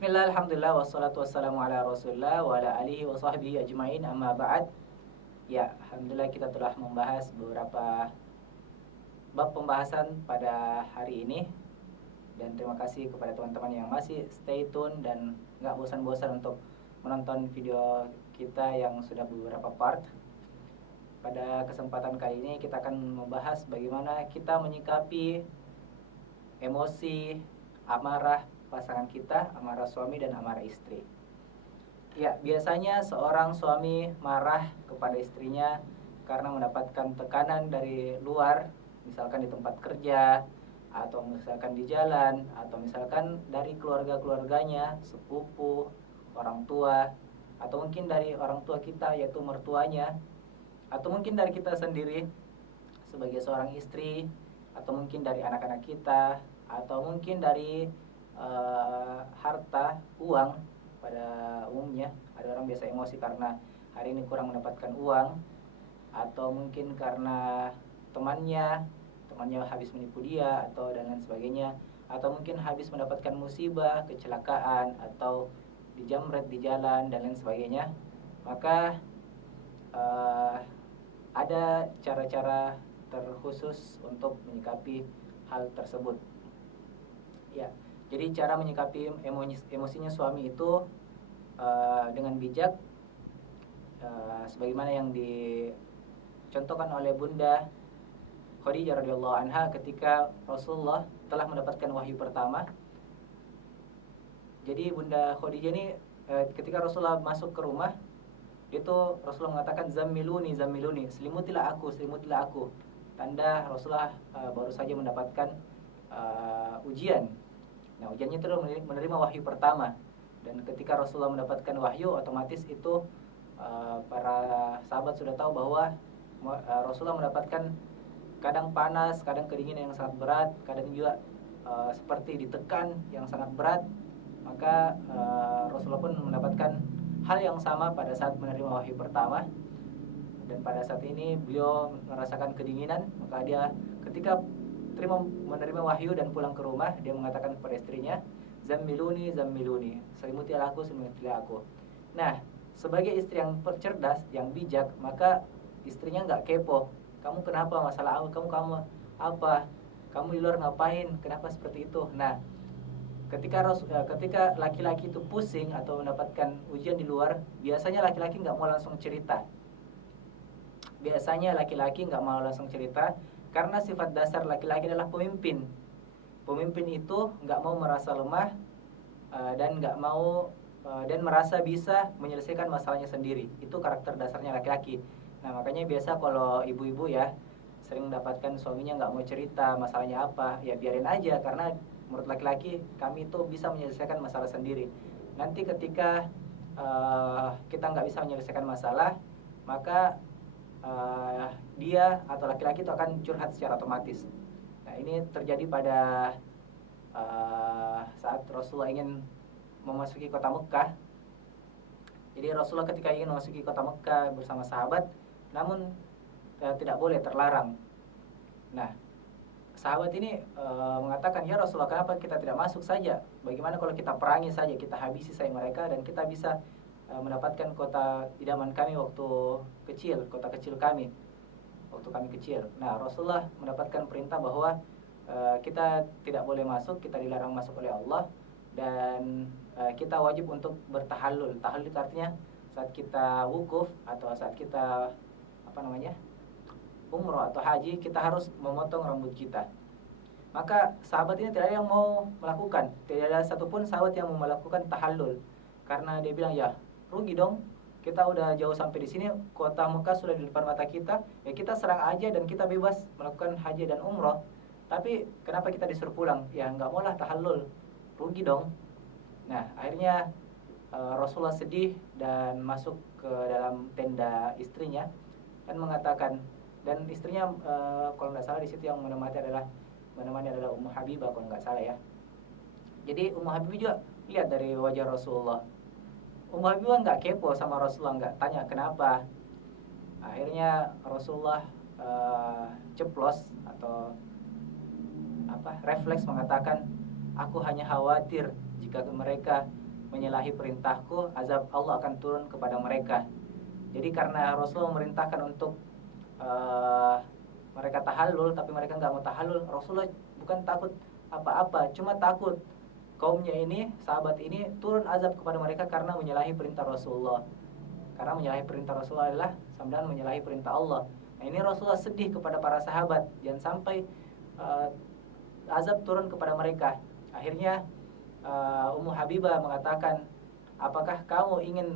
Bismillah, alhamdulillah, wassalatu wassalamu ala rasulullah wa ala alihi wa sahbihi ajma'in, amma ba'd. Ya, alhamdulillah kita telah membahas beberapa bab pembahasan pada hari ini. Dan terima kasih kepada teman-teman yang masih stay tune dan nggak bosan-bosan untuk menonton video kita yang sudah beberapa part. Pada kesempatan kali ini kita akan membahas bagaimana kita menyikapi emosi, amarah pasangan kita, amarah suami dan amarah istri. Ya, biasanya seorang suami marah kepada istrinya karena mendapatkan tekanan dari luar, misalkan di tempat kerja, atau misalkan di jalan, atau misalkan dari keluarga-keluarganya, sepupu, orang tua, atau mungkin dari orang tua kita yaitu mertuanya, atau mungkin dari kita sendiri sebagai seorang istri, atau mungkin dari anak-anak kita, atau mungkin dari harta, uang. Pada umumnya ada orang biasa emosi karena hari ini kurang mendapatkan uang, atau mungkin karena temannya habis menipu dia atau dan lain sebagainya, atau mungkin habis mendapatkan musibah, kecelakaan, atau dijamret di jalan dan lain sebagainya. Maka ada cara-cara terkhusus untuk menyikapi hal tersebut. Ya, jadi cara menyikapi emosinya suami itu dengan bijak, sebagaimana yang dicontohkan oleh Bunda Khadijah radhiyallahu anha ketika Rasulullah telah mendapatkan wahyu pertama. Jadi Bunda Khadijah ini ketika Rasulullah masuk ke rumah, itu Rasulullah mengatakan zammiluni, zammiluni, selimutilah aku, selimutilah aku. Tanda Rasulullah baru saja mendapatkan ujian. Nah, ujiannya itu menerima wahyu pertama. Dan ketika Rasulullah mendapatkan wahyu, otomatis itu para sahabat sudah tahu bahwa Rasulullah mendapatkan kadang panas, kadang kedinginan yang sangat berat, kadang juga seperti ditekan yang sangat berat. Maka Rasulullah pun mendapatkan hal yang sama pada saat menerima wahyu pertama. Dan pada saat ini beliau merasakan kedinginan, maka dia ketika menerima wahyu dan pulang ke rumah, dia mengatakan kepada istrinya, zammiluni, zammiluni, selimutilah aku, selimutilah aku. Nah, sebagai istri yang cerdas, yang bijak, maka istrinya nggak kepo. Kamu kenapa, masalah kamu apa? Kamu di luar ngapain? Kenapa seperti itu? Nah, ketika laki-laki itu pusing atau mendapatkan ujian di luar, biasanya laki-laki nggak mau langsung cerita. Biasanya laki-laki nggak mau langsung cerita karena sifat dasar laki-laki adalah pemimpin. Pemimpin itu nggak mau merasa lemah dan nggak mau dan merasa bisa menyelesaikan masalahnya sendiri. Itu karakter dasarnya laki-laki. Nah, makanya biasa kalau ibu-ibu ya sering mendapatkan suaminya nggak mau cerita masalahnya apa, ya biarin aja, karena menurut laki-laki kami itu bisa menyelesaikan masalah sendiri. Nanti ketika kita nggak bisa menyelesaikan masalah, maka dia atau laki-laki itu akan curhat secara otomatis. Nah, ini terjadi pada saat Rasulullah ingin memasuki kota Mekah. Jadi Rasulullah ketika ingin memasuki kota Mekah bersama sahabat, namun tidak boleh, terlarang. Nah, sahabat ini mengatakan, ya Rasulullah, kenapa kita tidak masuk saja? Bagaimana kalau kita perangi saja, kita habisi saja mereka, dan kita bisa mendapatkan kota idaman kami waktu kecil, kota kecil kami waktu kami kecil. Nah, Rasulullah mendapatkan perintah bahwa kita tidak boleh masuk, kita dilarang masuk oleh Allah, dan kita wajib untuk bertahallul. Tahallul artinya saat kita wukuf atau saat kita umroh atau haji, kita harus memotong rambut kita. Maka sahabat ini tidak ada yang mau melakukan, tidak ada satupun sahabat yang mau melakukan tahallul, karena dia bilang, ya rugi dong, kita udah jauh sampai di sini, kota Mekah sudah di depan mata kita, ya kita serang aja dan kita bebas melakukan haji dan umroh. Tapi kenapa kita disuruh pulang? Ya nggak maulah tahallul, rugi dong. Nah, akhirnya Rasulullah sedih dan masuk ke dalam tenda istrinya dan mengatakan, dan istrinya kalau nggak salah di situ yang menemani adalah Ummu Habibah kalau nggak salah ya. Jadi Ummu Habibah juga lihat dari wajah Rasulullah. Ummu Habibah nggak kepo sama Rasulullah, nggak tanya kenapa. Akhirnya Rasulullah ceplos atau refleks mengatakan, aku hanya khawatir jika mereka menyalahi perintahku, azab Allah akan turun kepada mereka. Jadi karena Rasulullah memerintahkan untuk mereka tahallul, tapi mereka nggak mau tahallul, Rasulullah bukan takut apa-apa, cuma takut kaumnya ini, sahabat ini turun azab kepada mereka karena menyalahi perintah Rasulullah. Karena menyalahi perintah Rasulullah adalah sama dengan menyalahi perintah Allah. Nah ini Rasulullah sedih kepada para sahabat, jangan sampai azab turun kepada mereka. Akhirnya Ummu Habibah mengatakan, apakah kamu ingin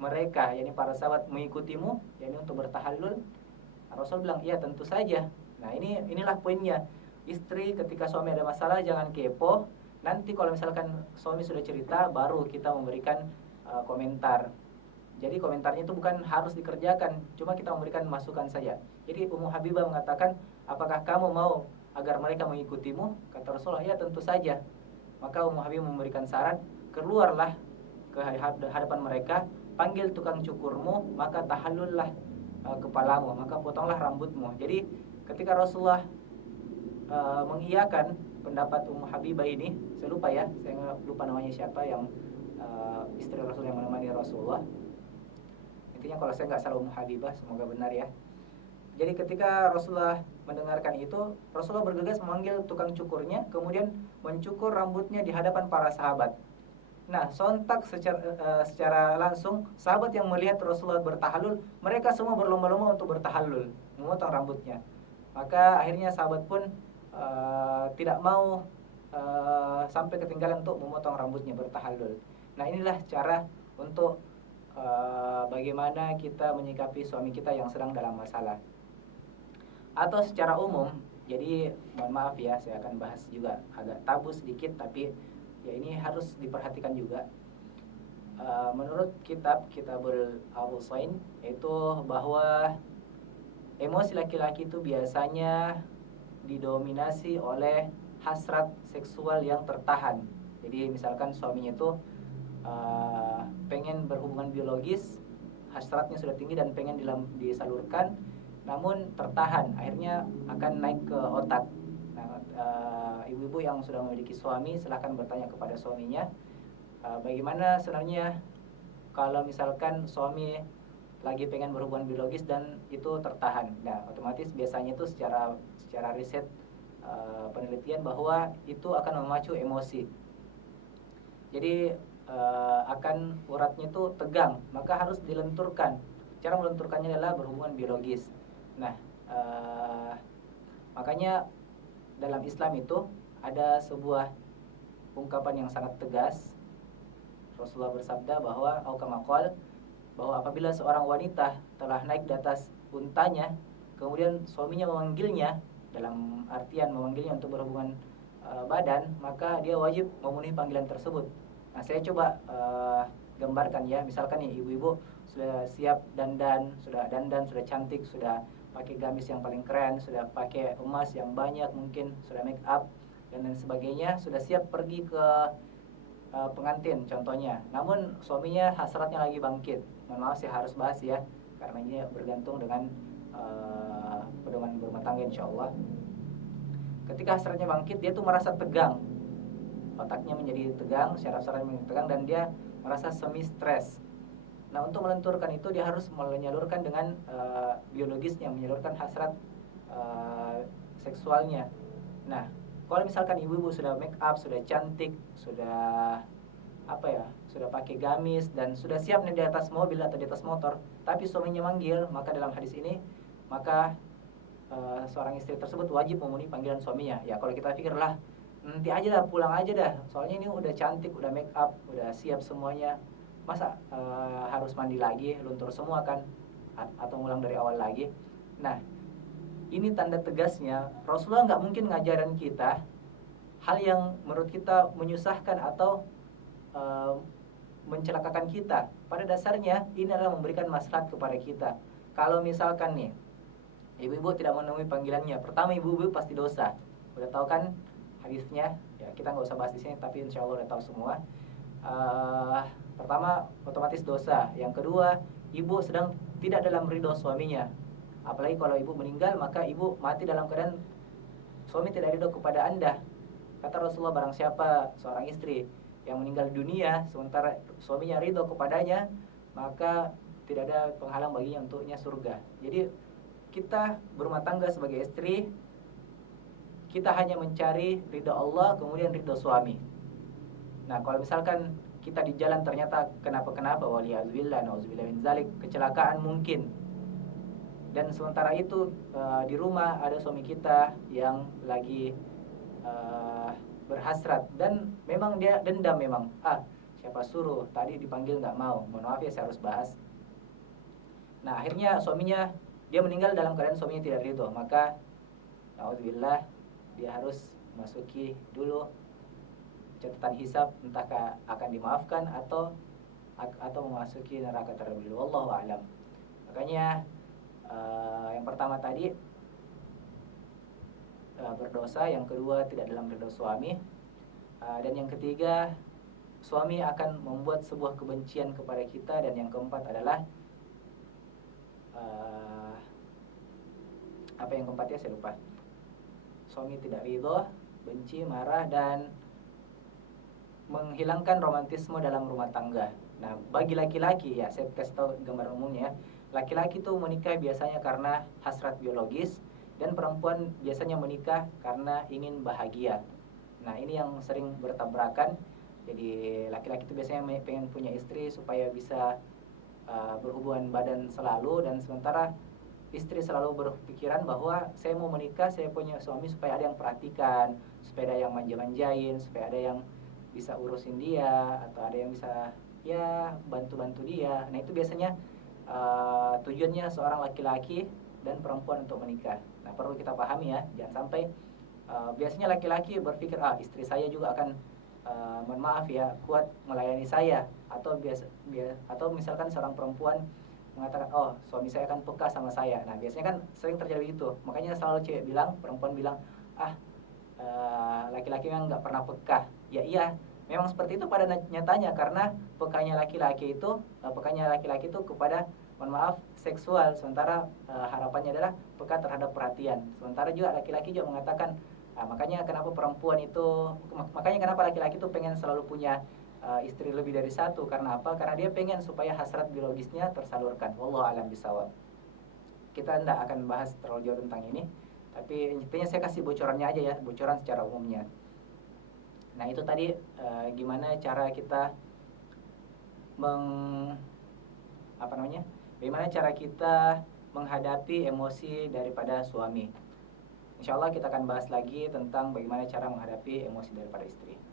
mereka, yakni para sahabat, mengikutimu, yakni untuk bertahallul? Rasul bilang, iya tentu saja. Nah inilah poinnya. Istri ketika suami ada masalah jangan kepo. Nanti kalau misalkan suami sudah cerita, baru kita memberikan komentar. Jadi komentarnya itu bukan harus dikerjakan, cuma kita memberikan masukan saja. Jadi Ummu Habibah mengatakan, apakah kamu mau agar mereka mengikutimu? Kata Rasulullah, ya tentu saja. Maka Ummu Habibah memberikan saran, keluarlah ke hadapan mereka, panggil tukang cukurmu, maka tahallullah kepalamu, maka potonglah rambutmu. Jadi ketika Rasulullah mengiyakan pendapat Ummu Habibah ini, saya lupa ya, saya lupa namanya siapa yang istri Rasul yang menemani Rasulullah. Intinya kalau saya nggak salah Ummu Habibah, semoga benar ya. Jadi ketika Rasulullah mendengarkan itu, Rasulullah bergegas memanggil tukang cukurnya, kemudian mencukur rambutnya di hadapan para sahabat. Nah, sontak secara langsung sahabat yang melihat Rasulullah bertahallul, mereka semua berlomba-lomba untuk bertahallul, memotong rambutnya. Maka akhirnya sahabat pun tidak mau sampai ketinggalan untuk memotong rambutnya, bertahallul. Nah, inilah cara untuk bagaimana kita menyikapi suami kita yang sedang dalam masalah. Atau secara umum, jadi mohon maaf ya, saya akan bahas juga agak tabu sedikit, tapi ya ini harus diperhatikan juga. Menurut Kitabul Ar-Rusain, yaitu bahwa emosi laki-laki itu biasanya didominasi oleh hasrat seksual yang tertahan. Jadi misalkan suaminya itu pengen berhubungan biologis, hasratnya sudah tinggi dan pengen disalurkan, namun tertahan, akhirnya akan naik ke otak. Nah, ibu-ibu yang sudah memiliki suami, silahkan bertanya kepada suaminya, bagaimana sebenarnya kalau misalkan suami lagi pengen berhubungan biologis dan itu tertahan. Nah, otomatis biasanya itu secara riset penelitian bahwa itu akan memacu emosi. Jadi akan uratnya itu tegang, maka harus dilenturkan. Cara melenturkannya adalah berhubungan biologis. Nah, makanya dalam Islam itu ada sebuah ungkapan yang sangat tegas. Rasulullah bersabda bahwa bahwa apabila seorang wanita telah naik di atas untanya, kemudian suaminya memanggilnya, dalam artian memanggilnya untuk berhubungan badan, maka dia wajib memenuhi panggilan tersebut. Nah, saya coba gambarkan ya, misalkan nih ibu-ibu sudah siap dandan, sudah cantik, sudah pakai gamis yang paling keren, sudah pakai emas yang banyak, mungkin sudah make up dan lain sebagainya, sudah siap pergi ke pengantin contohnya. Namun suaminya hasratnya lagi bangkit. Mohon maaf saya harus bahas ya, karena ini bergantung dengan pedoman berumah tangga insyaallah. Ketika hasratnya bangkit, dia tuh merasa tegang, otaknya menjadi tegang, syaraf-syarafnya menjadi tegang, dan dia merasa semi stres. Nah, untuk melenturkan itu dia harus menyalurkan dengan biologisnya, menyalurkan hasrat seksualnya. Nah, kalau misalkan ibu-ibu sudah make up, sudah cantik, sudah sudah pakai gamis dan sudah siap nih di atas mobil atau di atas motor, tapi suaminya manggil, maka dalam hadis ini maka seorang istri tersebut wajib memenuhi panggilan suaminya. Ya kalau kita pikir lah, nanti aja dah, pulang aja dah, soalnya ini udah cantik, udah make up, udah siap semuanya, masa harus mandi lagi, luntur semua kan, atau ngulang dari awal lagi. Nah, ini tanda tegasnya Rasulullah nggak mungkin ngajarin kita hal yang menurut kita menyusahkan atau mencelakakan kita. Pada dasarnya ini adalah memberikan maslahat kepada kita. Kalau misalkan nih ibu-ibu tidak memenuhi panggilannya, pertama ibu-ibu pasti dosa. Udah tahu kan hadisnya? Ya kita nggak usah bahas di sini, tapi insya Allah udah tahu semua. Pertama otomatis dosa. Yang kedua, ibu sedang tidak dalam ridho suaminya. Apalagi kalau ibu meninggal, maka ibu mati dalam keadaan suami tidak ridho kepada Anda. Kata Rasulullah, barang siapa seorang istri yang meninggal dunia sementara suaminya ridho kepadanya, maka tidak ada penghalang baginya untuknya surga. Jadi kita berumah tangga sebagai istri, kita hanya mencari ridho Allah kemudian ridho suami. Nah, kalau misalkan kita di jalan ternyata kenapa-kenapa, waliyadzubillah, nauzubillah min zalik, kecelakaan mungkin. Dan sementara itu di rumah ada suami kita yang lagi berhasrat dan memang dia dendam memang. Siapa suruh tadi dipanggil nggak mau. Mohon maaf ya saya harus bahas. Nah, akhirnya suaminya dia meninggal dalam keadaan suaminya tidak ridho, maka nauzubillah dia harus masuki dulu catatan hisab, entah akan dimaafkan atau memasuki neraka terlebih dahulu. Wallahu a'lam. Makanya yang pertama tadi berdosa, yang kedua tidak dalam ridho suami, dan yang ketiga suami akan membuat sebuah kebencian kepada kita, dan yang keempat adalah apa yang keempatnya saya lupa. Suami tidak ridho, benci, marah, dan menghilangkan romantisme dalam rumah tangga. Nah, bagi laki-laki ya, saya kasih tahu gambar umumnya. Laki-laki tuh menikah biasanya karena hasrat biologis, dan perempuan biasanya menikah karena ingin bahagia. Nah, ini yang sering bertabrakan. Jadi laki-laki itu biasanya pengen punya istri supaya bisa berhubungan badan selalu, dan sementara istri selalu berpikiran bahwa saya mau menikah, saya punya suami supaya ada yang perhatikan, supaya ada yang manja-manjain, supaya ada yang bisa urusin dia, atau ada yang bisa ya bantu-bantu dia. Nah, itu biasanya tujuannya seorang laki-laki dan perempuan untuk menikah. Nah, perlu kita pahami ya, jangan sampai biasanya laki-laki berpikir istri saya juga akan mohon maaf ya kuat melayani saya, atau misalkan seorang perempuan mengatakan suami saya akan peka sama saya. Nah, biasanya kan sering terjadi itu. Makanya selalu perempuan bilang laki-laki memang nggak pernah peka. Ya iya, memang seperti itu pada nyatanya, karena pekanya laki-laki itu kepada mohon maaf seksual, sementara harapannya adalah peka terhadap perhatian. Sementara juga laki-laki juga mengatakan makanya kenapa laki-laki itu pengen selalu punya istri lebih dari satu. Karena apa? Karena dia pengen supaya hasrat biologisnya tersalurkan. Wallahu a'lam bishawab. Kita tidak akan bahas terlalu jauh tentang ini, tapi intinya saya kasih bocorannya aja ya, bocoran secara umumnya. Nah, itu tadi gimana cara kita bagaimana cara kita menghadapi emosi daripada suami. Insya Allah kita akan bahas lagi tentang bagaimana cara menghadapi emosi daripada istri.